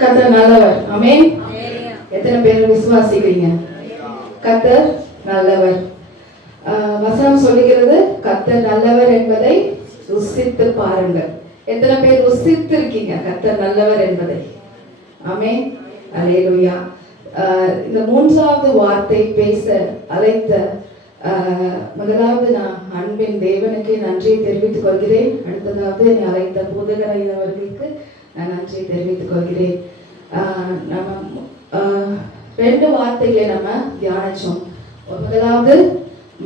கர்த்தர் நல்லவர். ஆமென். எத்தனை பேர் விசுவாசிக்கிறீங்க? கர்த்தர் நல்லவர். வசனம் சொல்லுகிறது கர்த்தர் நல்லவர் என்பதை ருசித்து பாருங்கள். எத்தனை பேர் ருசித்து இருக்கீங்க கர்த்தர் நல்லவர் என்பதை? ஆமென். அல்லேலூயா. இந்த மூன்றாவது வார்த்தை பேச அழைத்த முதலாவது நான் அன்பின் தேவனுக்கு நன்றியை தெரிவித்துக் கொள்கிறேன். அடுத்ததாவது என்னை அழைத்த போதகர் அவர்களுக்கு நான் நன்றியை தெரிவித்துக் கொள்கிறேன். நம்ம ரெண்டு வார்த்தைகளை நம்ம தியானிச்சோம். முதலாவது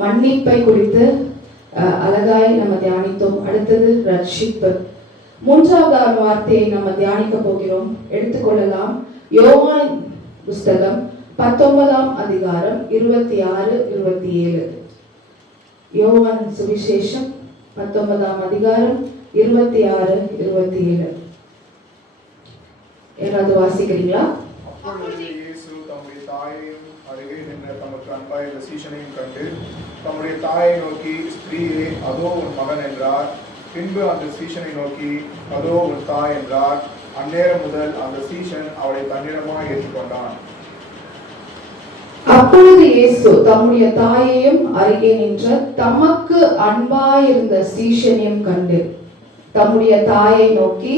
மன்னிப்பை குறித்து அழகாய் நம்ம தியானித்தோம். அடுத்தது ரட்சிப்பு. மூன்றாவது வார்த்தையை நம்ம தியானிக்க போகிறோம். எடுத்துக்கொள்ளலாம். யோவான் புஸ்தகம் 19ஆம் அதிகாரம் 26-27. யோவான் சுவிசேஷம் 19ஆம் அதிகாரம் 26-27. யாராவது வாசிக்கிறீங்களா? இயேசு தம்முடைய தாயையும் அருகே நின்ற தமக்கு அன்பாயிருந்த சீஷனையும் கண்டு தம்முடைய தாயை நோக்கி, ஸ்திரீயே, அதோ உன் மகன் என்றார். பின்பு அந்த சீஷனை நோக்கி, அதோ உன் தாய் என்றார். அந்நேரம் முதல் அந்த சீஷன் அவளை தன்னிடமாய் ஏற்றுக்கொண்டான். அப்பொழுது இயேசு தம்முடைய தாயையும் அருகே நின்ற தமக்கு அன்பாயிருந்த சீஷனையும் கண்டு தம்முடைய தாயை நோக்கி,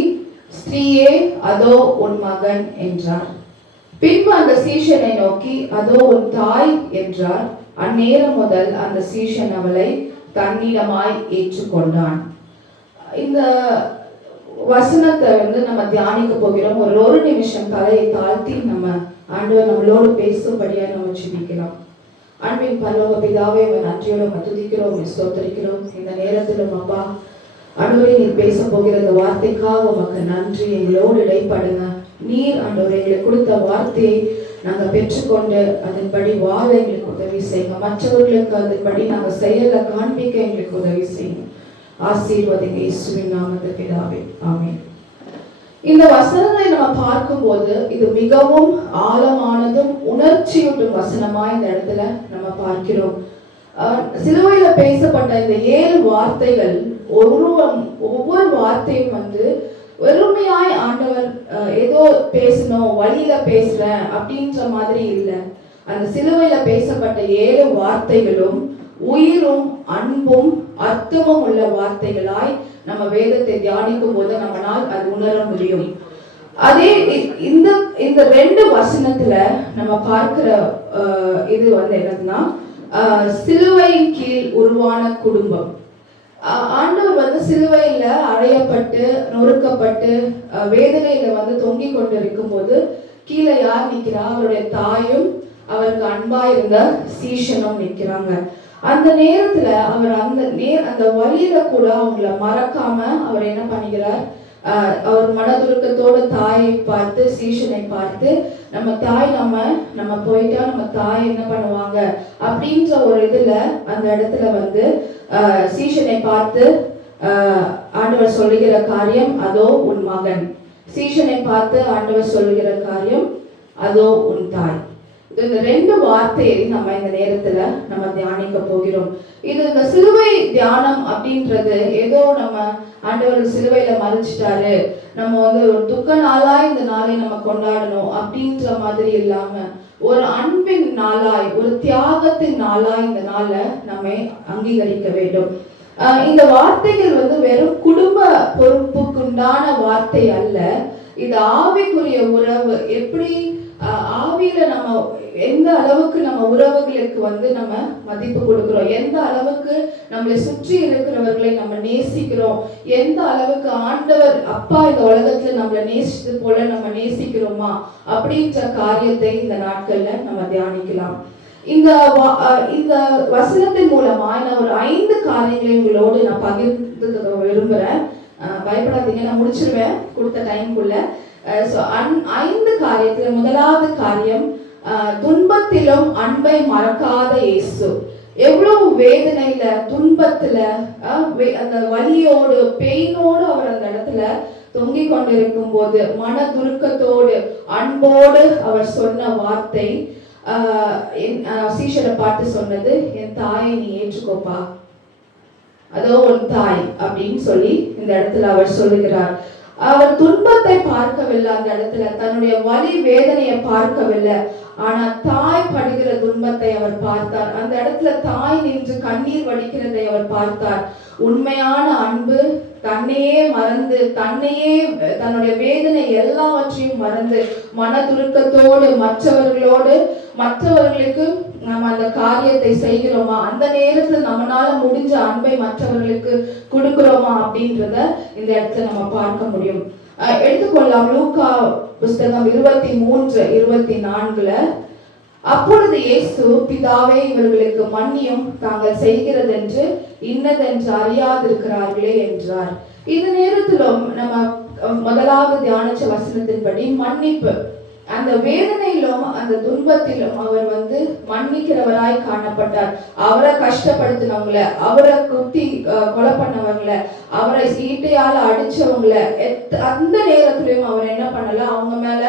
ஸ்திரீயே, அதோ உன் மகன் என்றார். பின்பு அந்த சீஷனை நோக்கி, அதோ உன் தாய் என்றார். அந்நேரம் முதல் அந்த சீஷன் அவளை தன்னிடமாய் ஏற்றுக்கொண்டான். இந்த வசனத்தை நம்ம தியானிக்க போகிறோம். ஒரு நிமிஷம் தலையை தாழ்த்தி நம்ம ஆண்டவர் நம்மளோடு பேசும்படியா நம்ம ஜெபிக்கலாம். அன்பின் பரலோக பிதாவே, நன்றியோடு துதிக்கிறோம், ஸ்தோத்திரிக்கிறோம். இந்த நேரத்திலும் அப்பா ஆண்டவரே, நீர் பேச போகிற இந்த வார்த்தைக்காக உமக்கு நன்றி. எங்களோடு இடைப்படுங்க. நீர் ஆண்டவரே எங்களுக்கு கொடுத்த வார்த்தையை நாங்கள் பெற்றுக்கொண்டு அதன்படி வாழ எங்களுக்கு உதவி செய்யுங்க. மற்றவர்களுக்கு அதன்படி நாங்கள் செயல காண்பிக்க எங்களுக்கு உதவி செய்யுங்க. ஆசீர்வதிங்க இயேசுவின் நாமத்தில் பிதாவே, ஆமென். இந்த வசனங்களை நம்ம பார்க்கும்போது இது மிகவும் ஆழமானதும் உணர்ச்சியூட்டும் வசனமா இந்த இடத்துல நம்ம பார்க்கிறோம். சிலுவையில பேசப்பட்ட இந்த 7 வார்த்தைகள் ஒவ்வொரு வார்த்தையும் வெறுமையாய் ஆண்டவர் ஏதோ பேசணும், வழியில பேசுறேன் அப்படின்ற மாதிரி இல்லை. அந்த சிலுவையில பேசப்பட்ட 7 வார்த்தைகளும் உயிரும் அன்பும் அர்த்தமும் உள்ள வார்த்தைகளாய் நம்ம வேதத்தை தியானிக்கும் போது நம்மளால் அது உணர முடியும். அதே இந்த 2 வசனத்துல நம்ம பார்க்கிற இது என்னன்னா சிலுவையின் கீழ் உருவான குடும்பம். ஆண்டவர் சிலுவையில அறையப்பட்டு நொறுக்கப்பட்டு வேதனையில தொங்கிக் கொண்டு இருக்கும் போது கீழே யார் நிக்கிறா? அவருடைய தாயும் அவருக்கு அன்பா இருந்த சீஷனும் நிக்கிறாங்க. அந்த நேரத்துல அவர் அந்த வழியில கூட அவங்கள மறக்காம அவர் என்ன பண்ணுகிறார்? அவர் மனதுருக்கத்தோட தாயை பார்த்து சீஷனை பார்த்து, நம்ம தாய் நம்ம போயிட்டா நம்ம தாய் என்ன பண்ணுவாங்க அப்படின்ற ஒரு இதுல அந்த இடத்துல சீஷனை பார்த்து ஆண்டவர் சொல்லுகிற காரியம், அதோ உன் மகன். சீஷனை பார்த்து ஆண்டவர் சொல்லுகிற காரியம், அதோ உன் தாய். இந்த 2 வார்த்தையை நம்ம இந்த நேரத்துல நம்ம தியானிக்க போகிறோம். இந்த சிலுவை தியானம் அப்படின்றது ஏதோ நம்ம ஆண்டவர் சிலுவையில மறிச்சிட்டாரு, நம்ம ஒரு துக்க நாளா இந்த நாளை நம்ம கொண்டாடணும் அப்படின்ற மாதிரி இல்லாம ஒரு அன்பின் நாளாய், ஒரு தியாகத்தின் நாளாய் இந்த நாளை நம்ம அங்கீகரிக்க வேண்டும். இந்த வார்த்தைகள் வெறும் குடும்ப பொறுப்புக்குண்டான வார்த்தை அல்ல. இது ஆவிக்குரிய உறவு. எப்படி ஆவியில நம்ம எந்த அளவுக்கு நம்ம உறவுகளுக்கு நம்ம மதிப்பு கொடுக்கிறோம், எந்த அளவுக்கு நம்மளை சுற்றி இருக்கிறவர்களை நம்ம நேசிக்கிறோம், எந்த அளவுக்கு ஆண்டவர் அப்பா இந்த உலகத்துல நம்மளை நேசித்தது போல நம்ம நேசிக்கிறோமா அப்படின்ற காரியத்தை இந்த நாட்கள்ல நம்ம தியானிக்கலாம். இந்த வசனத்தின் மூலமா நான் ஒரு 5 காரியங்களை உங்களோடு நான் பகிர்ந்து விரும்புறேன். பயப்படாதீங்க, நான் முடிச்சிருவேன் கொடுத்த டைம்குள்ள. 5 காரியத்துல முதலாவது காரியம், துன்பத்திலும் அன்பை மறக்காத இயேசு. எவ்வளவு வேதனையில, துன்பத்துல, அந்த வலியோடு, பெயினோடு அவர் அந்த இடத்துல தொங்கிக் கொண்டிருக்கும் போது மன துருக்கத்தோடு அன்போடு அவர் சொன்ன வார்த்தை, சீஷரை பார்த்து சொன்னது, என் தாயை நீ ஏற்றுக்கோப்பா, அதோ உன் தாய் அப்படின்னு சொல்லி இந்த இடத்துல அவர் சொல்லுகிறார். அவர் துன்பத்தை பார்க்கவில்லை, அந்த இடத்துல தன்னுடைய வலி வேதனையை பார்க்கவில்லை. ஆனா தாய் படுகிற துன்பத்தை அவர் பார்த்தார். அந்த இடத்துல தாய் நின்று கண்ணீர் வடிக்கிறதை அவர் பார்த்தார். உண்மையான அன்பு தன்னையே மறந்து, தன்னையே தன்னுடைய வேதனை எல்லாவற்றையும் மறந்து மனதுருக்கத்தோடு மற்றவர்களுக்கு நம்ம அந்த காரியத்தை செய்கிறோமா, அந்த நேரத்துல நம்மளால முடிஞ்ச அன்பை மற்றவர்களுக்கு கொடுக்கிறோமா அப்படின்றத இந்த இடத்துல நம்ம பார்க்க முடியும். எடுத்துக்கொள்ளலாம் லூக்கா புஸ்தகம் 23:24. அப்பொழுது இயேசு, பிதாவே இவர்களுக்கு மன்னியும், தாங்கள் செய்கிறதென்று இன்னதென்று அறியாதிருக்கிறார்களே என்றார். இந்த நேரத்திலும் நம்ம முதலாவது தியானிச்ச வசனத்தின்படி மன்னிப்பு, அந்த வேதனையிலும் அந்த துன்பத்திலும் அவர் மன்னிக்கிறவராய் காணப்பட்டார். அவரை கஷ்டப்படுத்தினவங்கள, அவரை குத்தி கொலை பண்ணவங்கள, அவரை ஈட்டையால அடிச்சவங்கள அந்த நேரத்திலும் அவர் என்ன பண்ணல, அவங்க மேல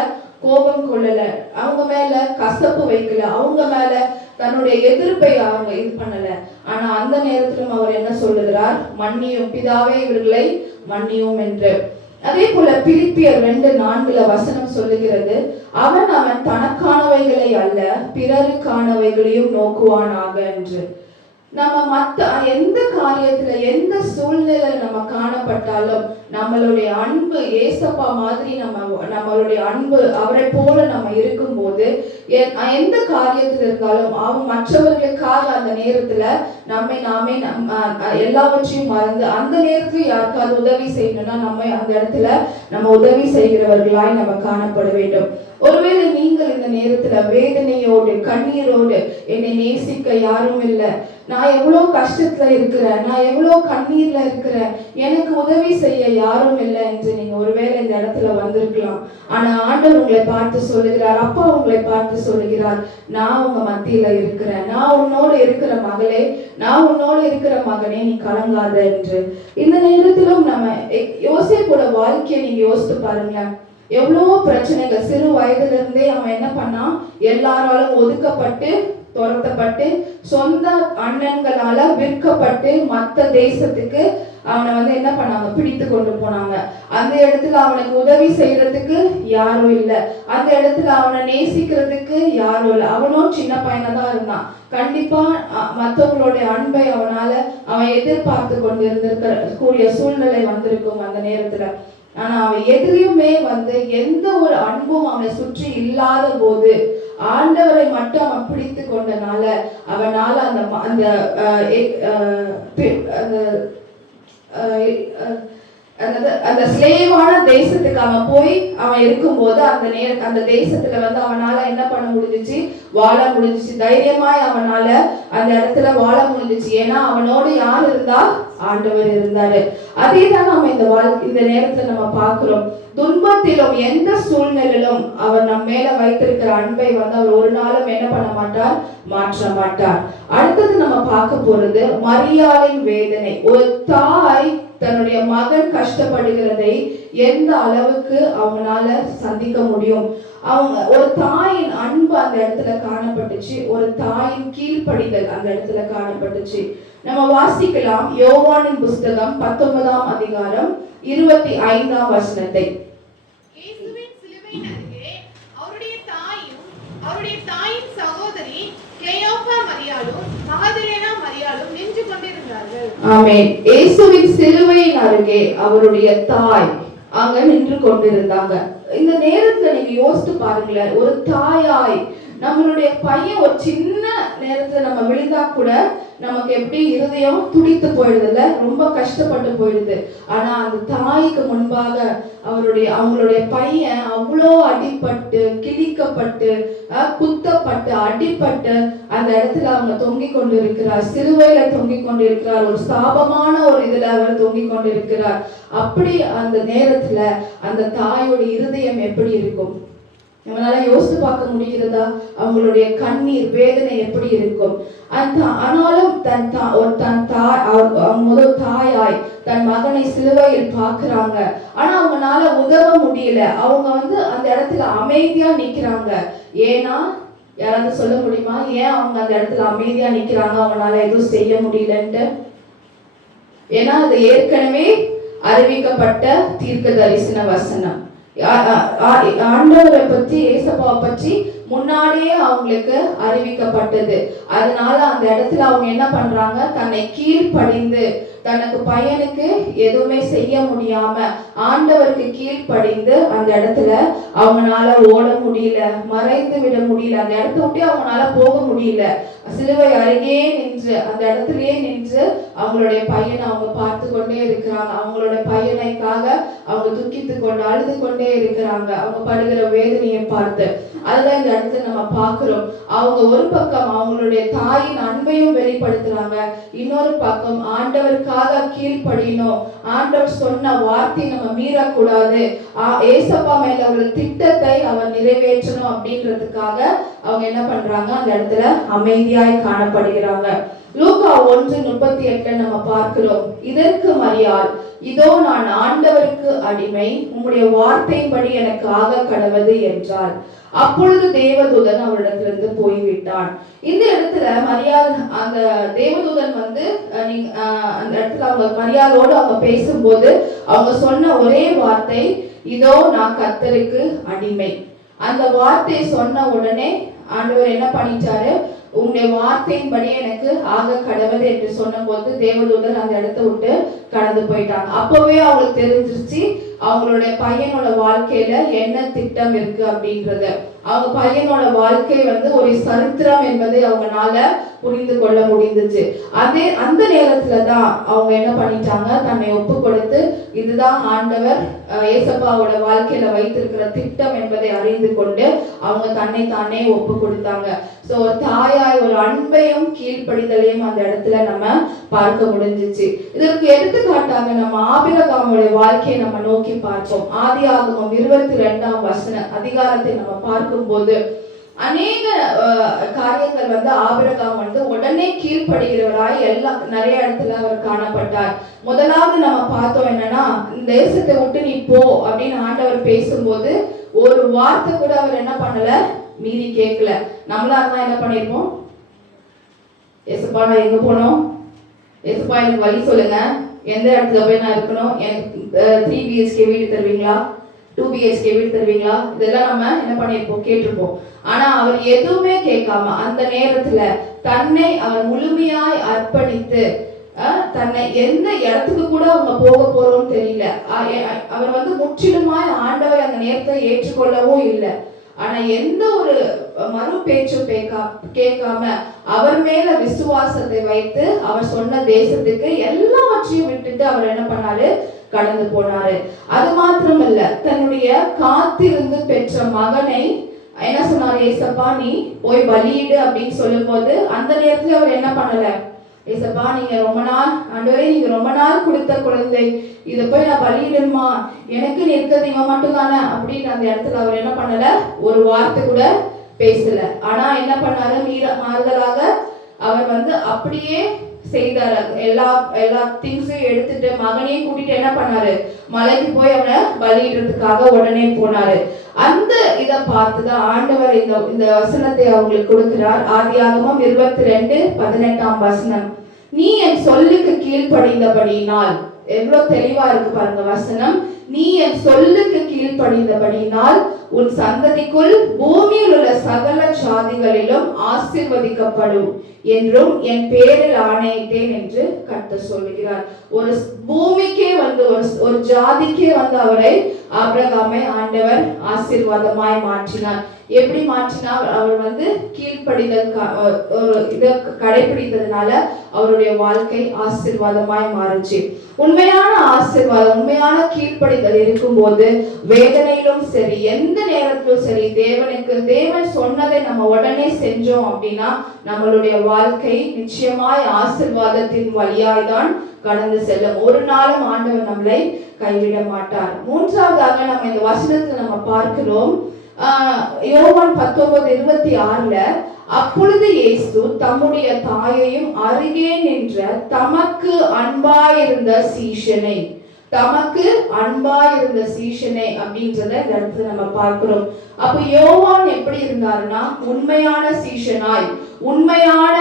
கோபம் கொள்ளல, அவங்க மேல கசப்பு வைக்கல, அவங்க மேல தன்னுடைய எதிர்ப்பை அவங்க இது பண்ணல. ஆனா அந்த நேரத்திலும் அவர் என்ன சொல்லுகிறார், மன்னியும், பிதாவே இவர்களை மன்னியும் என்று. அதே போல பிலிப்பியர் 2:4 வசனம் சொல்லுகிறது, அவன் தனக்கானவைகளை அல்ல பிறருக்கானவைகளையும் நோக்குவானாக என்று. நம்ம மற்ற எந்த காரியத்துல எந்த சூழ்நிலை நம்ம காணப்பட்டாலும் நம்மளுடைய அன்பு ஏசப்பா மாதிரி நம்மளுடைய அன்பு அவரை போல நம்ம இருக்கும்போது எந்த காரியத்துல இருந்தாலும் அவங்க மற்றவர்களுக்காக அந்த நேரத்துல நாமே எல்லாவற்றையும் மறந்து அந்த நேரத்துல யாருக்காவது உதவி செய்யணும்னா நம்ம அந்த இடத்துல நம்ம உதவி செய்கிறவர்களாய் நம்ம காணப்பட வேண்டும். ஒருவேளை நீங்கள் இந்த நேரத்துல வேதனையோடு கண்ணீரோடு என்னை நேசிக்க யாரும் இல்லை, நான் எவ்வளவு கஷ்டத்துல இருக்கிறேன், நான் எவ்வளவு கண்ணீர்ல இருக்கிறேன், எனக்கு உதவி செய்ய யாரும் இல்லை என்று நீங்க ஒருவேளை இந்த இடத்துல வந்திருக்கலாம். ஆனா ஆண்டவர் உங்களை பார்த்து சொல்லுகிறார், அப்பா உங்களை பார்த்து சொல்லுகிறார், நான் உங்க மத்தியில இருக்கிறேன், நான் உன்னோடு இருக்கிற மகளே, நான் உன்னோடு இருக்கிற மகனே, நீ கலங்காத என்று. இந்த நேரத்திலும் நம்ம யோசேப்போட வாழ்க்கையை நீங்க யோசித்து பாருங்களேன். எவ்வளவோ பிரச்சனைகள், சிறு வயதுல இருந்தே அவன் என்ன பண்ணான், எல்லாராலும் ஒதுக்கப்பட்டு துரத்தப்பட்டு சொந்த அண்ணன்களால விற்கப்பட்டு மற்ற தேசத்துக்கு அவனை என்ன பண்ணாங்க, பிடித்து கொண்டு போனாங்க. அந்த இடத்துல அவனுக்கு உதவி செய்யறதுக்கு யாரும் இல்லை, அந்த இடத்துல அவனை நேசிக்கிறதுக்கு யாரும் இல்லை. அவனும் சின்ன பையனா தான் இருந்தான். கண்டிப்பா மற்றவங்களுடைய அன்பை அவன் எதிர்பார்த்து கொண்டு இருந்திருக்கிற கூடிய சூழ்நிலை வந்திருக்கும் அந்த நேரத்துல. ஆனா அவன் எதிரியுமே எந்த ஒரு அன்பும் அவனை சுற்றி இல்லாத போது ஆண்டவரை மட்டும் அவன் பிடித்து கொண்டனால அவனால அந்த ஸ்லேவான தேசத்துக்கு அவன் போய் அவன் இருக்கும்போது அந்த தேசத்துல அவனால என்ன பண்ண முடிஞ்சிச்சு, வாழ முடிஞ்சிச்சு. தைரியமாய் அவனால அந்த இடத்துல வாழ முடிஞ்சிச்சு. ஏன்னா அவனோடு யார் இருந்தா, ஆண்டவர் இருந்தாரு. அதே தான் நம்ம இந்த நேரத்துல நம்ம பார்க்கிறோம். துன்பத்திலும் எந்த சூழ்நிலையிலும் அவர் நம்ம மேல வைத்திருக்கிற அன்பை அவர் ஒரு நாளும் என்ன பண்ண மாட்டார், மாற்ற மாட்டார். அடுத்தது நம்ம பார்க்க போறது மரியாளின் வேதனை. ஒரு தாய் தன்னுடைய மகன் கஷ்டப்படுகிறதை எந்த அளவுக்கு அவங்களால சந்திக்க முடியும். ஒரு தாயின் அன்பு அந்த இடத்துல காணப்பட்டுச்சு, ஒரு தாயின் கீழ்ப்படிதல் அந்த இடத்துல காணப்பட்டுச்சு. நம்ம வாசிக்கலாம் யோவானின் புஸ்தகம் 19ஆம் அதிகாரம் 25ஆம் வசனத்தை. இயேசுவின் சிலுவையின் அருகே அவருடைய தாயின் சகோதரி கிளெயோப்பா மரியாளும் மகதலேனா மரியாளும் நின்று கொண்டிருந்தார்கள். ஆமென். இயேசுவின் சிலுவையின் அருகே அவருடைய தாய் அங்க நின்று கொண்டிருந்தாங்க. இந்த நேரத்துல நீங்க யோசித்து பாருங்களேன், ஒரு தாயாய் நம்மளுடைய பையன் ஒரு சின்ன நேரத்துல நம்ம விழுந்தா கூட நமக்கு எப்படி இருதயம் துடித்து போயிடுதுல்ல, ரொம்ப கஷ்டப்பட்டு போயிடுது. ஆனா அந்த தாய்க்கு முன்பாக அவங்களுடைய பையன் அவ்வளோ அடிபட்டு கிழிக்கப்பட்டு குத்தப்பட்டு அடிபட்டு அந்த இடத்துல அவங்க தொங்கிக் கொண்டு இருக்கிறார், சிலுவையில தொங்கிக் கொண்டு இருக்கிறார், ஒரு சாபமான ஒரு இதுல அவர் தொங்கிக் கொண்டு இருக்கிறார். அப்படி அந்த நேரத்துல அந்த தாயோட இருதயம் எப்படி இருக்கும் நம்மளால யோசித்து பார்க்க முடிகிறதா? அவங்களுடைய கண்ணீர் வேதனை எப்படி இருக்கும்? ஆனாலும் முதல் தாயாய் தன் மகனை சிலுவையில் பார்க்கிறாங்க. ஆனா அவங்களால உதவ முடியல. அவங்க அந்த இடத்துல அமைதியா நிக்கிறாங்க. ஏன்னா யாராவது சொல்ல முடியுமா ஏன் அவங்க அந்த இடத்துல அமைதியா நிக்கிறாங்க, அவங்களால எதுவும் செய்ய முடியலன்ட்டு? ஏன்னா அது ஏற்கனவே அறிவிக்கப்பட்ட தீர்க்க தரிசன வசனம். ஆண்டவரை பற்றி, ஏசப்பாவை பற்றி முன்னாடியே அவங்களுக்கு அறிவிக்கப்பட்டது. அதனால அந்த இடத்துல அவங்க என்ன பண்றாங்க, தன்னை கீழ்ப்படிந்து, தனக்கு பையனுக்கு எதுவுமே செய்ய முடியாம ஆண்டவருக்கு கீழ்ப்படிந்து அந்த இடத்துல அவங்களால ஓட முடியல, மறைந்து விட முடியல, அந்த இடத்த விட்டு அவங்களால போக முடியல. சிலுவை அருகே நின்று, அந்த இடத்துலயே நின்று அவங்களுடைய பையனை அவங்க பார்த்து கொண்டே இருக்கிறாங்க. அவங்களோட பையனைக்காக அவங்க துக்கித்து கொண்டு அழுது கொண்டே இருக்கிறாங்க, அவங்க படுகிற வேதனையை பார்த்து. அதுதான் இந்த இடத்துல நம்ம பார்க்கிறோம். அவங்க ஒரு பக்கம் அவங்களுடைய தாயின் அன்பையும் வெளிப்படுத்துறாங்க, இன்னொரு பக்கம் ஆண்டவருக்காக கீழ்ப்படியணும், ஆண்டவர் சொன்ன வார்த்தை நம்ம மீறக்கூடாது, ஏசப்பா மேல உள்ள திட்டத்தை அவர் நிறைவேற்றணும் அப்படின்றதுக்காக அவங்க என்ன பண்றாங்க, அந்த இடத்துல அமைதியாய் காணப்படுகிறாங்க. லூக்கா 1:38 நம்ம பார்க்கிறோம். இதற்கு மரியாள், இதோ நான் ஆண்டவருக்கு அடிமை, உம்முடைய வார்த்தையின்படி எனக்கு ஆக கடவது என்றாள். அப்பொழுது தேவதூதன் அவரிடத்திலிருந்து போய்விட்டான். இந்த இடத்துல மரியாள், அந்த தேவதூதன் வந்து அந்த இடத்துல அவங்க மரியாளோடு அவங்க பேசும்போது அவங்க சொன்ன ஒரே வார்த்தை, இதோ நான் கர்த்தருக்கு அடிமை. அந்த வார்த்தையை சொன்ன உடனே ஆண்டவர் என்ன பண்ணிட்டாரு, உங்களுடைய வார்த்தையின்படி எனக்கு ஆக கடவுது என்று சொன்ன போது தேவதூதர் அந்த இடத்த விட்டு கடந்து போயிட்டாங்க. அப்பவே அவங்களுக்கு தெரிஞ்சிருச்சு அவங்களுடைய பையனோட வாழ்க்கையில என்ன திட்டம் இருக்கு அப்படின்றது. அவங்க பையனோட வாழ்க்கை வந்து ஒரு சரித்திரம் என்பதை அவங்களால புரிந்து கொள்ள முடிந்துச்சு. அந்த நேரத்துல தான் அவங்க என்ன பண்ணிட்டாங்க, தன்னை ஒப்பு கொடுத்து இதுதான் ஆண்டவர் ஏசப்பாவோட வாழ்க்கையில வைத்திருக்கிற திட்டம் என்பதை அறிந்து கொண்டு அவங்க தன்னை தானே ஒப்பு கொடுத்தாங்க. சோ தாயாய் ஒரு அன்பையும் கீழ்ப்படிதலையும் அந்த இடத்துல நம்ம பார்க்க முடிஞ்சிச்சு. இதற்கு எடுத்துக்காட்டாக நம்ம ஆபிரகாமுடைய வாழ்க்கையை நம்ம நோக்கி பார்ப்போம். ஆதியாகமம் 22 அதிகாரத்தை நம்ம பார்க்கும் போது அநேக காரியங்கள் வந்து ஆபிரகாம் வந்து உடனே கீழ்ப்படுகிறவராய் நிறைய இடத்துல அவர் காணப்பட்டார். முதலாவது நம்ம பார்த்தோம் என்னன்னா, இந்த தேசத்தை விட்டு நீ போ அப்படின்னு ஆண்டவர் பேசும்போது ஒரு வார்த்தை கூட அவர் என்ன பண்ணல, மீறி கேட்கல. நம்மளா இருந்தா என்ன பண்ணிருப்போம், ஏசப்பா நான் எங்க போனோம், ஏசப்பா எனக்கு வழி சொல்லுங்க, எந்த இடத்துல போய் நான் இருக்கணும், எனக்கு 3 BHK வீடு தருவீங்களா, 2 BHK வீடு தருவீங்களா, இதெல்லாம் நம்ம என்ன பண்ணிருப்போம், கேட்டிருப்போம். ஆனா அவர் எதுவுமே கேட்காம அந்த நேரத்துல தன்னை அவர் முழுமையாய் அர்ப்பணித்து, தன்னை எந்த இடத்துக்கு கூட அவங்க போக போறோம்னு தெரியல, அவர் வந்து முற்றிலுமாய் ஆண்டவர் அந்த நேரத்தை ஏற்றுக்கொள்ளவும் இல்லை. ஆனா எந்த ஒரு மறு பேச்சும் கேட்காம அவர் மேல விசுவாசத்தை வைத்து அவர் சொன்ன தேசத்துக்கு எல்லாவற்றையும் விட்டுட்டு அவர் என்ன பண்ணாரு, கடந்து போனாரு. அது மாத்திரமல்ல, தன்னுடைய காத்திருந்து பெற்ற மகனை என்ன சொன்னாரு, ஏசப்பா நீ போய் பலியிடு அப்படின்னு சொல்லும் போது அந்த நேரத்துல அவர் என்ன பண்ணல, ஏசப்பா நீங்க ரொம்ப நாள் ஆண்டவரே, நீங்க ரொம்ப நாள் கொடுத்த குழந்தை, இதை போய் நான் பலியிடணுமா, எனக்கு இருக்கிறது இவன் மட்டும் தானே அப்படின்னு அந்த இடத்துல அவர் என்ன பண்ணல, ஒரு வார்த்தை கூட பேசல. ஆனா என்ன பண்ணாரு, மாறுதலாக அவர் வந்து அப்படியே செய்தாரு. எல்லா திங்ஸையும் எடுத்துட்டு மகனையும் கூட்டிட்டு என்ன பண்ணாரு, மலைக்கு போய் அவனை பலியிடுறதுக்காக உடனே போனாரு. அந்த இதை பார்த்துதான் ஆண்டவர் இந்த வசனத்தை அவங்களுக்கு கொடுக்கிறார். ஆதியாகமம் 22:18 நீ என் சொல்லுக்கு கீழ்ப்படிந்தபடியினால், எவ்வளவு தெளிவா இருக்கு பாருங்க வசனம், நீ என் சொல்லுக்கு கீழ்ப்படிந்தபடியினால் உன் சந்ததிக்குள் பூமியில் உள்ள சகல ஜாதிகளிலும் ஆசீர்வதிக்கப்படும் என்றும் என் பேரில் ஆணையிட்டேன் என்று கர்த்தர் சொல்லுகிறார். ஒரு பூமிக்கே வந்து ஒரு ஜாதிக்கே வந்து அவரை ஆபிரகாமை ஆண்டவர் ஆசீர்வாதமாய் மாற்றினார். எப்படி மாற்றினார், அவர் வந்து கீழ்ப்படிதல் ஒரு இதை கடைபிடித்ததுனால அவருடைய வாழ்க்கை ஆசீர்வாதமாய் மாறுச்சு. உண்மையான ஆசீர்வாதம், உண்மையான கீழ்ப்படிதல் இருக்கும்போது வேதனையிலும் சரி எந்த நேரத்திலும் சரி தேவன் சொன்னதை நம்ம உடனே செஞ்சோம் அப்படின்னா நம்மளுடைய வாழ்க்கை நிச்சயமாய் ஆசீர்வாதத்தின் வழியாய் தான் கடந்து செல்லும். ஒரு நாளும் ஆண்டவர் நம்மளை கைவிட மாட்டார். மூன்றாவதாக நம்ம இந்த வசனத்துல நம்ம பார்க்கிறோம், யோவான் 19:26 அப்பொழுது இயேசு தம்முடைய தாயையும் அருகே நின்ற தமக்கு அன்பாயிருந்த சீஷனை அப்படின்றத இந்த இடத்துல நம்ம பார்க்கிறோம். அப்ப யோவான் எப்படி இருந்தாருன்னா, உண்மையான சீஷனாய், உண்மையான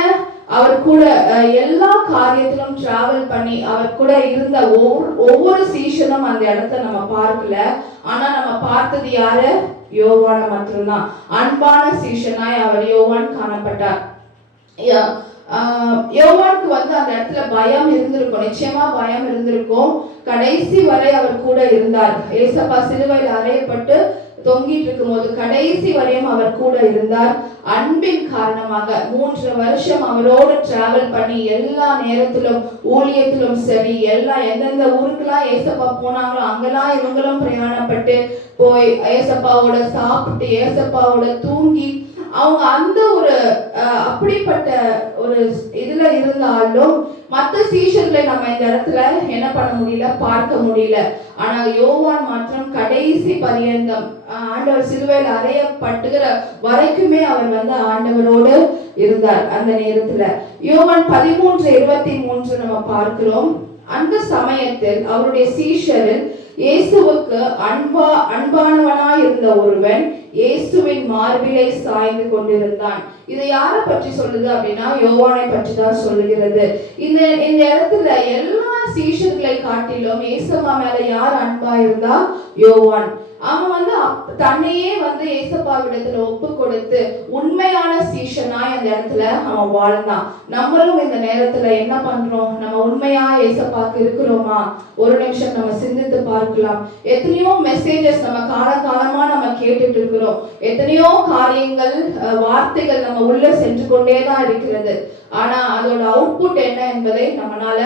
அவர் கூட எல்லா காரியத்திலும் டிராவல் பண்ணி அவர் கூட இருந்த ஒவ்வொரு சீஷனும் அந்த இடத்த நம்ம பார்க்கல. ஆனா நம்ம பார்த்தது யாரு? யோவான மட்டும்தான். அன்பான சீஷனாய் அவர் யோவான் காணப்பட்டார். யோவானுக்கு அந்த இடத்துல பயம் இருந்திருக்கும், நிச்சயமா பயம் இருந்திருக்கும். கடைசி வரை அவர் கூட இருந்தார். ஏசப்பா சிலுவையில் அறையப்பட்டு தொங்கிட்டு இருக்கும் போது கடைசி வரையும் அவர் கூட இருந்தார். அன்பின் காரணமாக 3 வருஷம் அவரோடு டிராவல் பண்ணி எல்லா நேரத்திலும் ஊழியத்திலும் சரி, எந்தெந்த ஊருக்கெல்லாம் ஏசப்பா போனாங்களோ அங்கெல்லாம் இவங்களும் பிரயாணப்பட்டு போய் ஏசப்பாவோட சாப்பிட்டு ஏசப்பாவோட தூங்கி அவங்க அந்த ஒரு அப்படிப்பட்ட ஒரு இதுல இருந்தாலும் மற்ற சீஷர்களை நம்ம இந்த இடத்துல என்ன பண்ண முடியல, பார்க்க முடியல. ஆனா யோவான் மாத்திரம் கடைசி பரியந்தம் ஆண்டவர் சிலுவையில் அறையப்பட்டுகிற வரைக்குமே அவர் ஆண்டவரோடு இருந்தார். அந்த நேரத்துல யோவான் 13:23 நம்ம பார்க்கிறோம். அந்த சமயத்தில் அவருடைய சீஷரில் இயேசுவுக்கு அன்பானவனாய் இருந்த ஒருவன் இயேசுவின் மார்பிலை சாய்ந்து கொண்டிருந்தான். இதை யாரை பற்றி சொல்லுது அப்படின்னா யோவானை பற்றி தான் சொல்லுகிறது. இந்த இடத்துல எல்லா சீஷர்களை காட்டிலும் ஏசப்பா மேல யார் அன்பா இருந்தா? யோவான். அவன் தன்னையே ஏசப்பாவிடத்துல ஒப்பு கொடுத்து உண்மையான சீஷனாய் அந்த இடத்துல அவன் வாழ்ந்தான். நம்மளும் இந்த நேரத்துல என்ன பண்றோம்? நம்ம உண்மையா ஏசப்பாக்கு இருக்கிறோமா? ஒரு நிமிஷம் நம்ம சிந்தித்து பார்க்கலாம். எத்தனையோ மெசேஜஸ் நம்ம காலகாலமா நம்ம கேட்டுட்டு இருக்கிறோம். எத்தனையோ காரியங்கள், வார்த்தைகள் நம்ம உள்ள சென்று கொண்டேதான் இருக்கிறது. ஆனா அதோட அவுட்புட் என்ன என்பதை நம்மளால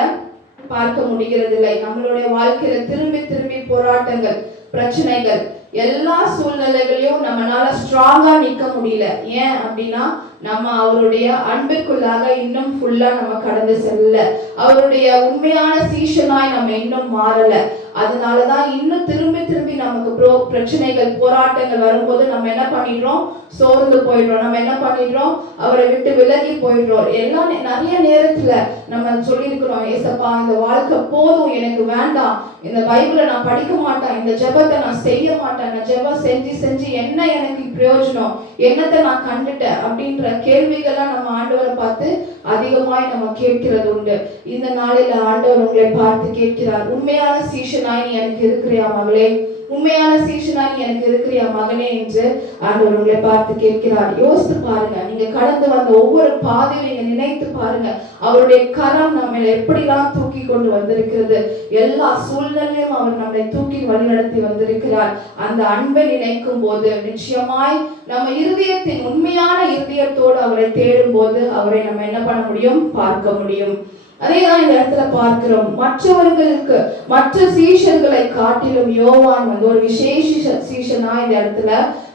பார்க்க முடிகிறது இல்லை. நம்மளுடைய வாழ்க்கையில திரும்பி திரும்பி போராட்டங்கள், பிரச்சனைகள், எல்லா சூழ்நிலைகளையும் நம்மளால ஸ்ட்ராங்கா நிக்க முடியல. ஏன் அப்படின்னா நம்ம அவருடைய அன்பிற்குள்ளாக இன்னும் ஃபுல்லா நம்ம கடந்து செல்லல. அவருடைய உண்மையான சீஷனாய் நம்ம இன்னும் மாறல. அதனாலதான் இன்னும் திரும்பி திரும்பி நமக்கு பிரச்சனைகள், போராட்டங்கள் வரும்போது நம்ம என்ன பண்ணிடுறோம்? சோர்ந்து போயிடுறோம். நம்ம என்ன பண்ணிடுறோம்? அவரை விட்டு விலகி போயிடுறோம். எல்லாம் நிறைய நேரத்துல நம்ம சொல்லியிருக்கிறோம், ஏசப்பா இந்த வாழ்க்கை போதும், எனக்கு வேண்டாம், இந்த பைபிளை நான் படிக்க மாட்டேன், இந்த ஜெபத்தை நான் செய்ய மாட்டேன், நான் ஜெபம் செஞ்சு என்ன எனக்கு பிரயோஜனம், என்னத்தை நான் கண்டுட்டேன் அப்படின்ற கேள்விகளை நம்ம ஆண்டவரை பார்த்து அதிகமாய் நம்ம கேட்கிறது உண்டு. இந்த நாளில ஆண்டவர் உங்களை பார்த்து கேட்கிறார், உண்மையான சீஷனாய் நீ எனக்கு இருக்கிறியா மகளே? உண்மையான சீஷனாய் எனக்கு இருக்கிறியா மகனே என்று ஆண்டவர் உங்களை பார்த்து கேட்கிறார். யோசித்து பாருங்க. நீங்க கடந்து வந்த ஒவ்வொரு பாதையும் நீங்க நினைத்து பாருங்க. அவருடைய கரம் நம்மளை எப்படிலாம் தூக்கி கொண்டு வந்திருக்கிறது. எல்லா சூழ்நிலையும் அவர் நம்மளை தூக்கி வழிநடத்தி வந்திருக்கிறார். அந்த அன்பை நினைக்கும் போது நிச்சயமாய் நம்ம இருதயத்தின் உண்மையான இருதயத்தோடு அவரை தேடும் போது அவரை நம்ம என்ன பண்ண முடியும்? பார்க்க முடியும். அதேதான் இந்த இடத்துல பார்க்கிறோம். மற்றவர்களுக்கு, மற்ற சீஷர்களை காட்டிலும் யோவான் ஒரு விசேஷ சீஷனா இந்த இடத்துல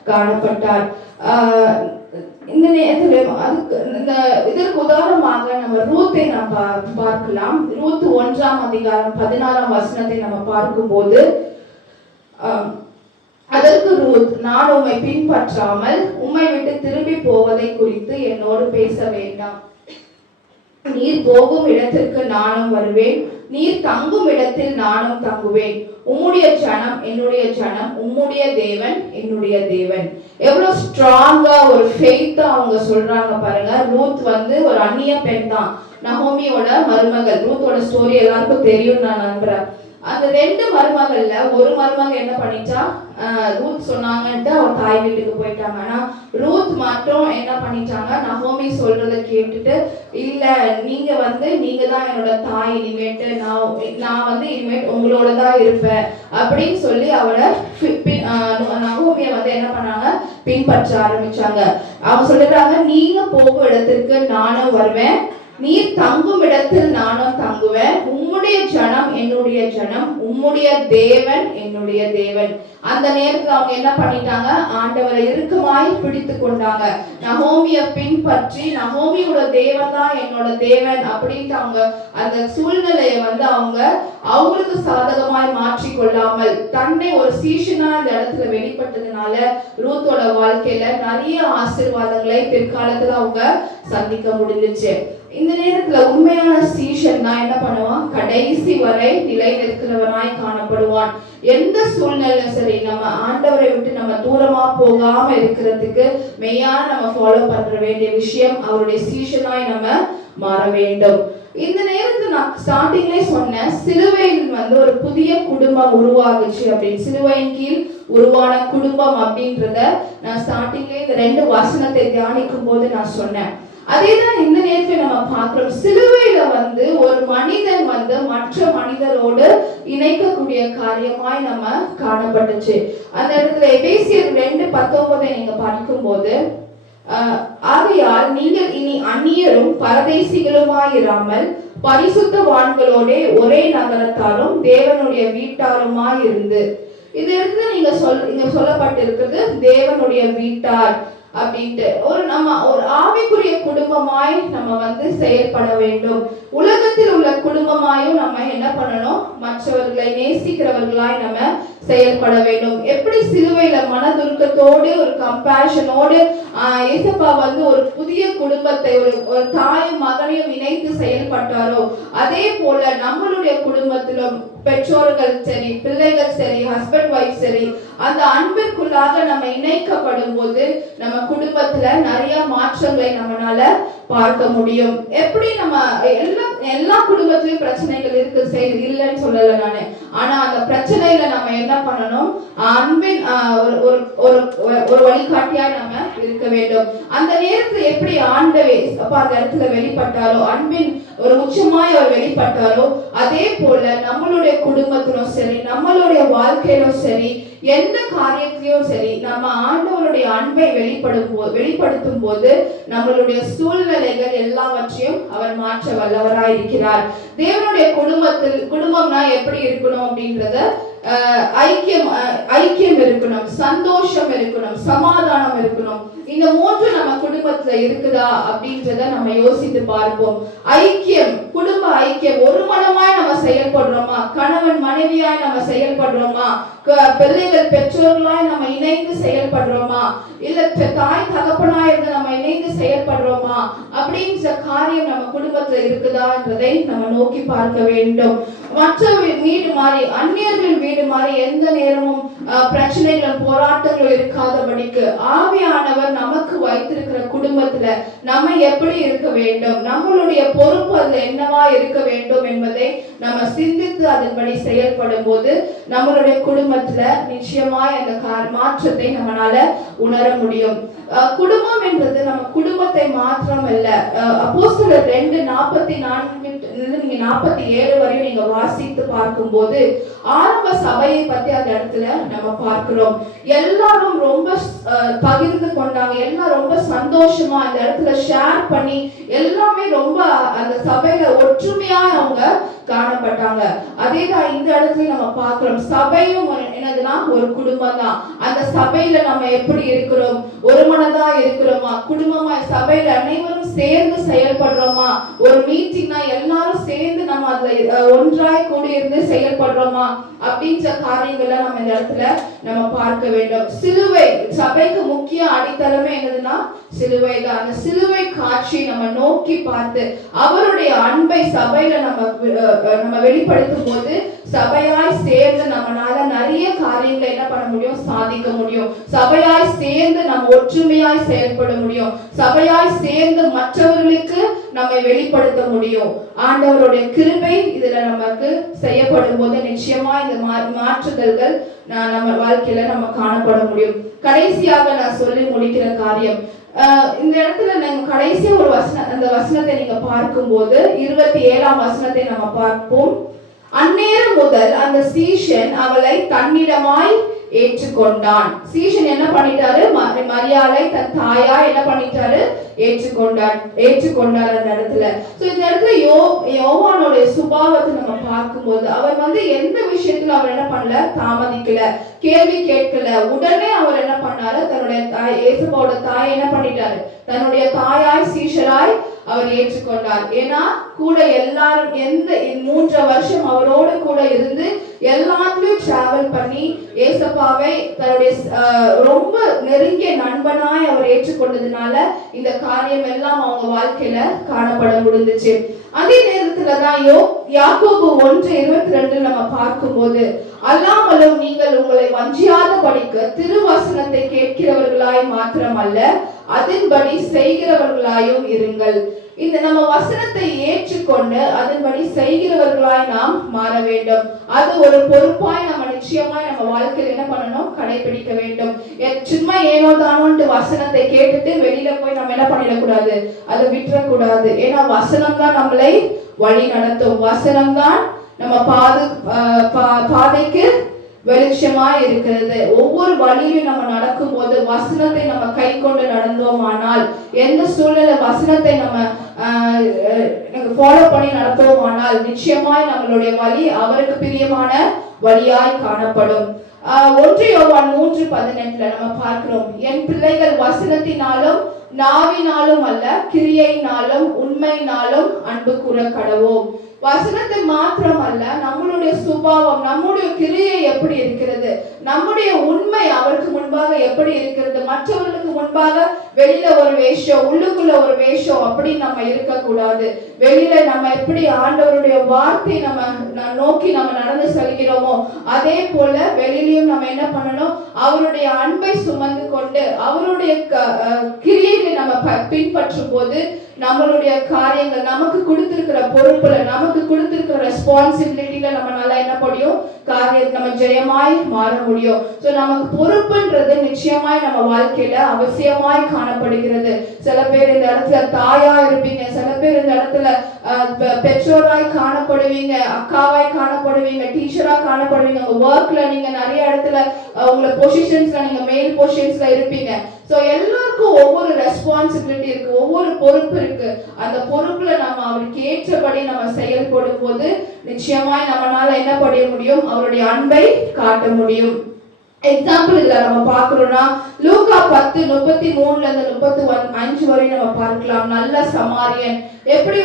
காணப்பட்டார். இந்த நேரத்துல இதற்கு உதாரணமாக நம்ம ரூத்தை நாம் பார்க்கலாம். ரூத் 1ஆம் அதிகாரம் 16ஆம் வசனத்தை நம்ம பார்க்கும் போது அதற்கு ரூத், நான் உம்மை பின்பற்றாமல் உம்மை விட்டு திரும்பி போவதை குறித்து என்னோடு பேச வேண்டாம். நீர் போகும் இடத்திற்கு நானும் வருவேன், நீர் தங்கும் இடத்தில் நானும் தங்குவேன். உம்முடைய ஜனம் என்னுடைய ஜனம், உம்முடைய தேவன் என்னுடைய தேவன். எவ்வளவு ஸ்ட்ராங்கா ஒரு ஃபெய்த்தா அவங்க சொல்றாங்க பாருங்க. ரூத் ஒரு அந்நிய பெண் தான், நகோமியோட மருமகள். ரூத்தோட ஸ்டோரி எல்லாருக்கும் தெரியும் நான் நம்புறேன். அந்த 2 மருமகள்ல ஒரு மருமக என்ன பண்ணிட்டா, ரூத் சொன்னாங்கன்ட்டு அவர் தாய் வீட்டுக்கு போயிட்டாங்க. ஆனா ரூத் மட்டும் என்ன பண்ணிட்டாங்க, நகோமி சொல்றத கேட்டுட்டு, இல்ல நீங்க நீங்க தான் என்னோட தாய், இனிமேட்டு நான் இனிமேட் உங்களோட தான் இருப்பேன் அப்படின்னு சொல்லி அவளை நகோமிய என்ன பண்ணாங்க, பின்பற்ற ஆரம்பிச்சாங்க. அவங்க சொல்றாங்க, நீங்க போகும் இடத்திற்கு நானும் வருவேன், நீர் தங்கும் இடத்தில் நானும் தங்குவேன். உம்முடைய ஜனம் என்னுடைய ஜனம், உம்முடைய தேவன் என்னுடைய தேவன். அந்த நேரத்துல அவங்க என்ன பண்ணிட்டாங்க, ஆண்டவரை இறுக்கமாய் பிடித்து கொண்டாங்க. நகோமிய பின்பற்றி, நகோமியோட தேவன் தான் என்னோட தேவன் அப்படின்ட்டு அவங்க அந்த சூழ்நிலையை அவங்க அவங்களுக்கு சாதகமாய் மாற்றி கொள்ளாமல் தன்னை ஒரு சீஷனா அந்த இடத்துல வெளிப்பட்டதுனால ரூத்தோட வாழ்க்கையில நிறைய ஆசீர்வாதங்களை பிற்காலத்துல அவங்க சந்திக்க முடிஞ்சிச்சு. இந்த நேரத்துல உண்மையான சீஷன் தான் என்ன பண்ணுவான், கடைசி வரை நிலை நிற்கிறவனாய் காணப்படுவான். எந்த சூழ்நிலையும் சரி, நம்ம ஆண்டவரை விட்டு நம்ம தூரமா போகாம இருக்கிறதுக்கு மெய்யான நம்ம ஃபாலோ பண்ற வேண்டிய விஷயம், அவருடைய சீஷனாய் நம்ம மாற வேண்டும். இந்த நேரத்துல நான் ஸ்டார்டிங்லேயே சொன்னேன், சிலுவையில் ஒரு புதிய குடும்பம் உருவாகுச்சு அப்படின்னு, சிலுவையின் கீழ் உருவான குடும்பம் அப்படின்றத நான் ஸ்டார்டிங்லேயே இந்த 2 வசனத்தை தியானிக்கும் போது நான் சொன்னேன். அதேதான் இந்த நேரத்தில் நம்ம பார்க்கிறோம். சிலுவையில ஒரு மனிதன் மற்ற மனிதரோடு இணைக்கக்கூடிய காரியமாய் நம்ம காணப்பட்டுச்சு. அந்த இடத்துல எபேசியர் 2:19 நீங்க படிக்கும் போது, ஆகையால் நீங்கள் இனி அந்நியரும் பரதேசிகளுமாயிராமல் பரிசுத்தவான்களோட ஒரே நகரத்தாலும் தேவனுடைய வீட்டாருமாய் இருந்து, இந்த இடத்துல நீங்க சொல்லப்பட்டிருக்கிறது தேவனுடைய வீட்டார் அப்படின்ட்டு. ஒரு ஆவிக்குரிய குடும்பமாய் நம்ம செயல்பட வேண்டும். உலகத்தில் உள்ள குடும்பமாயும் நம்ம என்ன பண்ணணும், மற்றவர்களை நேசிக்கிறவர்களாய் நம்ம செயல்பட வேண்டும். எப்படி சிலுவையில மனதுருக்கத்தோடு ஒரு கம்பேஷனோடு இயேசுப்பா ஒரு புதிய குடும்பத்தை ஒரு தாயும் மகனையும் இணைத்து செயல்பட்டாரோ, அதே போல நம்மளுடைய குடும்பத்திலும் பெற்றோர்கள் சரி, பிள்ளைகள் சரி, ஹஸ்பண்ட் ஒய்ஃப் சரி, அந்த அன்பிற்குள்ளாக நம்ம இணைக்கப்படும் போது நம்ம குடும்பத்துல நிறைய மாற்றங்களை நம்மளால பார்க்க முடியும். எப்படி நம்ம எல்லா குடும்பத்திலும் பிரச்சனைகள் இருக்கு, இல்லைன்னு சொல்லல நானு. ஆனா அந்த பிரச்சனையில நம்ம என்ன பண்ணணும், அன்பின் ஒரு வழிகாட்டியா நம்ம இருக்க வேண்டும். அந்த நேரத்துல எப்படி ஆண்டவே அந்த இடத்துல வெளிப்பட்டாரோ, அன்பின் ஒரு உச்சமாய் அவர் வெளிப்பட்டாரோ, அதே போல நம்மளுடைய குடும்பத்திலும் சரி, நம்மளுடைய வாழ்க்கையிலும் சரி, எந்த காரியத்திலும் சரி, நம்ம ஆண்டவருடைய அன்பை வெளிப்படுத்தும் போது நம்மளுடைய சூழ்நிலைகள் எல்லாவற்றையும் அவர் மாற்ற வல்லவராய் இருக்கிறார். தேவனுடைய குடும்பம்னா எப்படி இருக்கணும் அப்படின்றத, ஐக்கியம் இருக்கணும், சந்தோஷம் இருக்கணும், சமாதானம் இருக்கணும். இந்த 3 நம்ம குடும்பத்துல இருக்குதா அப்படின்றத நம்ம யோசித்து பார்ப்போம். ஐக்கியம், குடும்ப ஐக்கியம், ஒரு மனமாய் நம்ம செயல்படுறோமா, கணவன் மனைவியாய் நம்ம செயல்படுறோமா, பிள்ளைகள் பெற்றோர்களாய் நம்ம இணைந்து செயல்படுறோமா, இல்ல தாய் தகப்பனாய் இருந்து நம்ம இணைந்து செயல்படுறோமா அப்படின்ற காரியம் நம்ம குடும்பத்துல இருக்குதா என்பதை நம்ம நோக்கி பார்க்க வேண்டும். மற்ற வீடு மாறி, அந்நியர்கள் வீடு மாறி எந்த நேரமும் பிரச்சனைகளும் போராட்டங்களும் இருக்காதபடிக்கு ஆவியானவர் நமக்கு வைத்திருக்கிற குடும்பத்துல நம்ம எப்படி இருக்க வேண்டும், நம்மளுடைய பொறுப்பு அதுல என்னவா இருக்க வேண்டும் என்பதை நம்ம சிந்தித்து அதன்படி செயல்படும் போது நம்மளுடைய குடும்பத்துல நிச்சயமாய் அந்த மாற்றத்தை நம்மளால உணர முடியும். குடும்பம் என்பது நம்ம குடும்பத்தை மாத்திரம் இல்ல. அப்போஸ்தலர் 2:44-47 வரையும் நீங்க வாசித்து பார்க்கும் போது ஆரம்ப சபையை பத்தி அந்த இடத்துல நம்ம பார்க்கிறோம். எல்லாரும் ரொம்ப பகிர்ந்து கொண்டாங்க, எல்லாம் ரொம்ப சந்தோஷமா அந்த இடத்துல ஷேர் பண்ணி எல்லாமே ரொம்ப அந்த சபையில ஒற்றுமையா அவங்க காணப்பட்டாங்க. அதேதான் இந்த இடத்துல நம்ம பார்க்கிறோம். சபையும் என்னதுன்னா ஒரு குடும்பம் தான். அந்த சபையில நம்ம எப்படி இருக்கிறோம், ஒரு மனதா இருக்கிறோமா, குடும்பமா சபையில அனைவரும் சேர்ந்து செயல்படுறோமா, ஒரு மீட்டிங்னா எல்லாரும் சேர்ந்து நம்ம அதுல ஒன்றாய் கூடி இருந்து செயல்படுறோமா அப்படின்ற காரியங்களை நம்ம இந்த இடத்துல நம்ம பார்க்க வேண்டும். சிலுவை சபைக்கு முக்கிய அடித்தளமே என்னதுன்னா சிலுவை தான். அந்த சிலுவை காட்சி நம்ம நோக்கி பார்த்து அவருடைய அன்பை சபையில நம்ம வெளிப்படுத்தும் போது சபையாய் சேர்ந்து நம்மளால நிறைய காரியங்களை என்ன பண்ண முடியும், சாதிக்க முடியும். சபையாய் சேர்ந்து நம்ம ஒற்றுமையாய் செயல்பட முடியும். சபையாய் சேர்ந்து மற்றவர்களுக்கு நம்மை வெளிப்படுத்த முடியும். ஆண்டவருடைய கிருபை இதுல நமக்கு செய்யப்படும் போது நிச்சயமா இந்த மாற்றுதல்கள் நம்ம வாழ்க்கையில நம்ம காணப்பட முடியும். கடைசியாக நான் சொல்லி முடிக்கிற காரியம், இந்த இடத்துல நம்ம கடைசி ஒரு அந்த வசனத்தை நீங்க பார்க்கும் போது 27ஆம் வசனத்தை நம்ம பார்ப்போம். அந்நேரம் முதல் அந்த சீஷன் அவளை தன்னிடமாய் ஏற்றுக்கொண்டான். சீஷன் என்ன பண்ணிட்டாரு, மரியாதை தன் தாயா என்ன பண்ணிட்டாரு, ஏற்றுக்கொண்டார் அந்த இடத்துல. சோ இந்த இடத்துல யோவானுடைய சுபாவத்தை நம்ம பார்க்கும்போது அவர் எந்த விஷயத்துல அவர் என்ன பண்ணல, தாமதிக்கல, கேள்வி கேட்கல. உடனே அவர் என்ன பண்ணாரு, தன்னுடைய இயேசுவோட தாயை என்ன பண்ணிட்டாரு, தன்னுடைய தாயாய் சீஷராய் அவர் ஏற்றுக்கொண்டார். ஏன்னா கூட எல்லாரும் 3 வருஷம் அவரோடு கூட இருந்து எல்லாத்தையும் டிராவல் பண்ணி ஏசப்பாவை தன்னுடைய ரொம்ப நெருங்கிய நண்பனாய் அவர் ஏற்றுக்கொண்டதுனால இந்த காரியம் எல்லாம் அவங்க வாழ்க்கையில காணப்பட முடிஞ்சிச்சு. அதே நேரத்துலதான் யாக்கோபு 1:22 நம்ம பார்க்கும்போது அல்லாமலும் நீங்கள் உங்களை வஞ்சியாத படிக்க திருவசனத்தை கேட்கிறவர்களாய் மாத்திரமல்ல அதன்படி செய்கிறவர்களாயும் இருங்கள். இந்த நம்ம வசனத்தை ஏற்றுக்கொண்டு அதன்படி செய்கிறவர்களாய் நாம் மாற வேண்டும். அது ஒரு பொறுப்பாய் நம்ம நிச்சயமாய் நம்ம வாழ்க்கையில் என்ன பண்ணணும், கடைபிடிக்க வேண்டும். சும்மா ஏனோ தானோன்ட்டு வசனத்தை கேட்டுட்டு வெளியில போய் நம்ம என்ன பண்ணிடக்கூடாது, அதை விட்டுறக்கூடாது. ஏன்னா வசனம் தான் நம்மளை வழி நடத்தும். வசனம் தான் நம்ம பாதைக்கு வெளிச்சமா இருக்கிறது. ஒவ்வொரு வழியிலும் நம்ம நடக்கும் போது வசனத்தை நம்ம கை கொண்டு நடந்தோமானால், எந்த சூழ்நிலை வசனத்தை நம்ம ஃபாலோ பண்ணி நடத்தோமானால் நிச்சயமாய் நம்மளுடைய வழி அவருக்கு பிரியமான வழியாய் காணப்படும். 1 யோவான் 3:18 நம்ம பார்க்கிறோம், என் பிள்ளைகள் வசனத்தினாலும் நாவினாலும் அல்ல கிரியையினாலும் உண்மையினாலும் அன்பு கூற கடவோம். வசனத்தை மாத்திரம் அல்ல, நம்மளுடைய சுபாவம், நம்முடைய கிரியை எப்படி இருக்கிறது, நம்முடைய உண்மை அவருக்கு முன்பாக எப்படி இருக்கிறது, மற்றவர்களுக்கு முன்பாக வெளியில ஒரு வேஷம் உள்ளுக்குள்ள ஒரு வேஷம் அப்படி நம்ம இருக்கக்கூடாது. வெளியில நம்ம எப்படி ஆண்டவருடைய வார்த்தை நம்ம நோக்கி நம்ம நடந்து செல்கிறோமோ அதே போல வெளியிலையும் நம்ம என்ன பண்ணணும், அவருடைய அன்பை சுமந்து கொண்டு அவருடைய கிரியைகளை நம்ம பின்பற்றும் போது நம்மளுடைய காரியங்கள், நமக்கு கொடுத்திருக்கிற பொறுப்புல, நமக்கு கொடுத்திருக்கிற ரெஸ்பான்சிபிலிட்டியில நம்மளால என்ன முடியும், காரியம் நம்ம ஜெயமாய் மாற முடியும். சோ நமக்கு பொறுப்புன்றது நிச்சயமாய் நம்ம வாழ்க்கையில அவசியமாய் காணப்படுகிறது. சில பேர் இந்த இடத்துல தாயா இருப்பீங்க, சில பேர் இந்த இடத்துல பெற்றோராய் காணப்படுவீங்க, அக்காவாய் காணப்படுவீங்க, டீச்சரா காணப்படுவீங்க, உங்க ஒர்க்ல நீங்க நிறைய இடத்துல உங்களை பொசிஷன்ஸ்ல நீங்க மேல் பொசிஷன்ஸ்ல இருப்பீங்க. சோ எல்லாருக்கும் ஒவ்வொரு ரெஸ்பான்சிபிலிட்டி இருக்கு, ஒவ்வொரு பொறுப்பு இருக்கு. அந்த பொறுப்புல நம்ம அவருக்கு ஏற்றபடி நம்ம செயல்படும் போது நிச்சயமாய் நம்மளால என்ன பண்ண முடியும், அவருடைய அன்பை காட்ட முடியும். எக்ஸாம்பிள் இதுல நம்ம பார்க்கிறோம்னா லூக்கா 10:33-35 வரை நம்ம பார்க்கலாம். நல்ல சமாரியன் எப்படி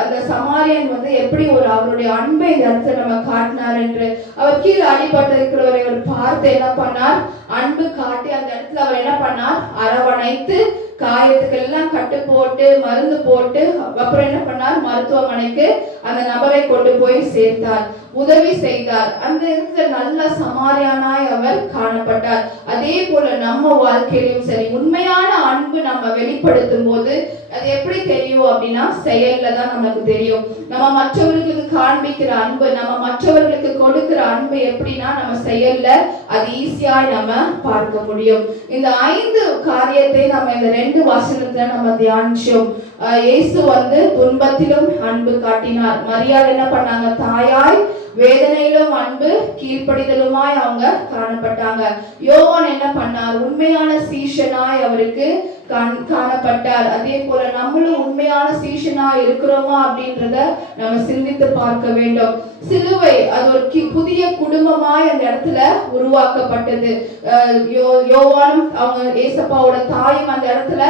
அந்த சமாரியன் எப்படி அவருடைய அன்பை இந்த இடத்துல நம்ம காட்டினார் என்று. அவர் கீழே அடிபட்டு இருக்கிறவரை அவர் பார்த்து என்ன பண்ணார், அன்பு காட்டி அந்த இடத்துல அவர் என்ன பண்ணார், அரவணைத்து காயத்துக்கு எல்லாம் கட்டு போட்டு மருந்து போட்டு அப்புறம் என்ன பண்ணார், மருத்துவமனைக்கு அந்த நபரை கொண்டு போய் சேர்த்தார், உதவி செய்தார். அந்த இடத்துல நல்ல சமாரியானாய் அவர் காணப்பட்டார். அதே போல நம்ம வாழ்க்கையிலும் சரி, உண்மையான அன்பு நம்ம வெளிப்படுத்தும் போது அது எப்படி தெரியும் அப்படின்னா செயல்ல தான் நமக்கு தெரியும். நம்ம மற்றவர்களுக்கு காண்பிக்கிற அன்பு, நம்ம மற்றவர்களுக்கு கொடுக்கிற அன்பு எப்படின்னா நம்ம செயல்ல அது ஈஸியா நம்ம பார்க்க முடியும். இந்த 5 காரியத்தை நம்ம இந்த 2 வசனத்துல நம்ம தியானிச்சோம். இயேசு துன்பத்திலும் அன்பு காட்டினார். மரியாள் என்ன பண்ணாங்க, தாயாய் வேதனையிலும் அன்பு கீழ்ப்படிதலுமாய் அவங்க காணப்பட்டாங்க. யோவான் என்ன பண்ணார், உண்மையான சீஷனாய் அவருக்கு காணப்பட்டார். அதே போல நம்மளும் உண்மையான சீஷனா இருக்கிறோமா அப்படின்றத நம்ம சிந்தித்து பார்க்க வேண்டும். சிலுவை அது ஒரு புதிய குடும்பமாய் அந்த இடத்துல உருவாக்கப்பட்டது. யோவானும் அவங்க ஏசப்பாவோட தாயும் அந்த இடத்துல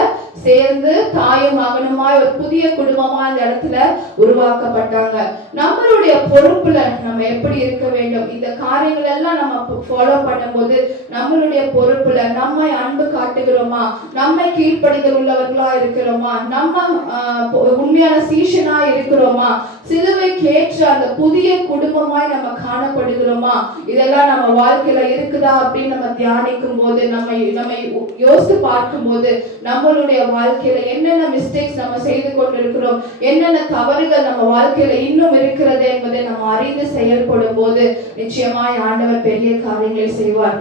சேர்ந்து தாயும் மகனுமாய் ஒரு புதிய குடும்பமா அந்த இடத்துல உருவாக்கப்பட்டாங்க. நம்மளுடைய பொறுப்புல நம்ம எப்படி இருக்க வேண்டும், இந்த காரியங்கள் எல்லாம் நம்ம ஃபாலோ பண்ணும்போது நம்மளுடைய பொறுப்புல நம்மை அன்பு காட்டுகிறோமா, நம்மை கீழ்ப்படிதல் உள்ளவர்களா இருக்கிறோமா, நம்ம உண்மையான சீஷனா இருக்கிறோமா, சிலுவை கேற்ற அந்த புதிய குடும்பமாய் நம்ம காணப்படுகிறோமா, இதெல்லாம் நம்ம வாழ்க்கையில இருக்குதா அப்படின்னு நம்ம தியானிக்கும் போது நம்ம யோசித்து பார்க்கும் போது நம்மளுடைய வாழ்க்கையில என்னென்ன மிஸ்டேக்ஸ் நம்ம செய்து கொண்டிருக்கிறோம், என்னென்ன தவறுகள் நம்ம வாழ்க்கையில இன்னும் இருக்கிறது என்பதை நம்ம அறிந்து செயல்படும் போது நிச்சயமாய் ஆண்டவர் பெரிய காரியங்களை செய்வார்.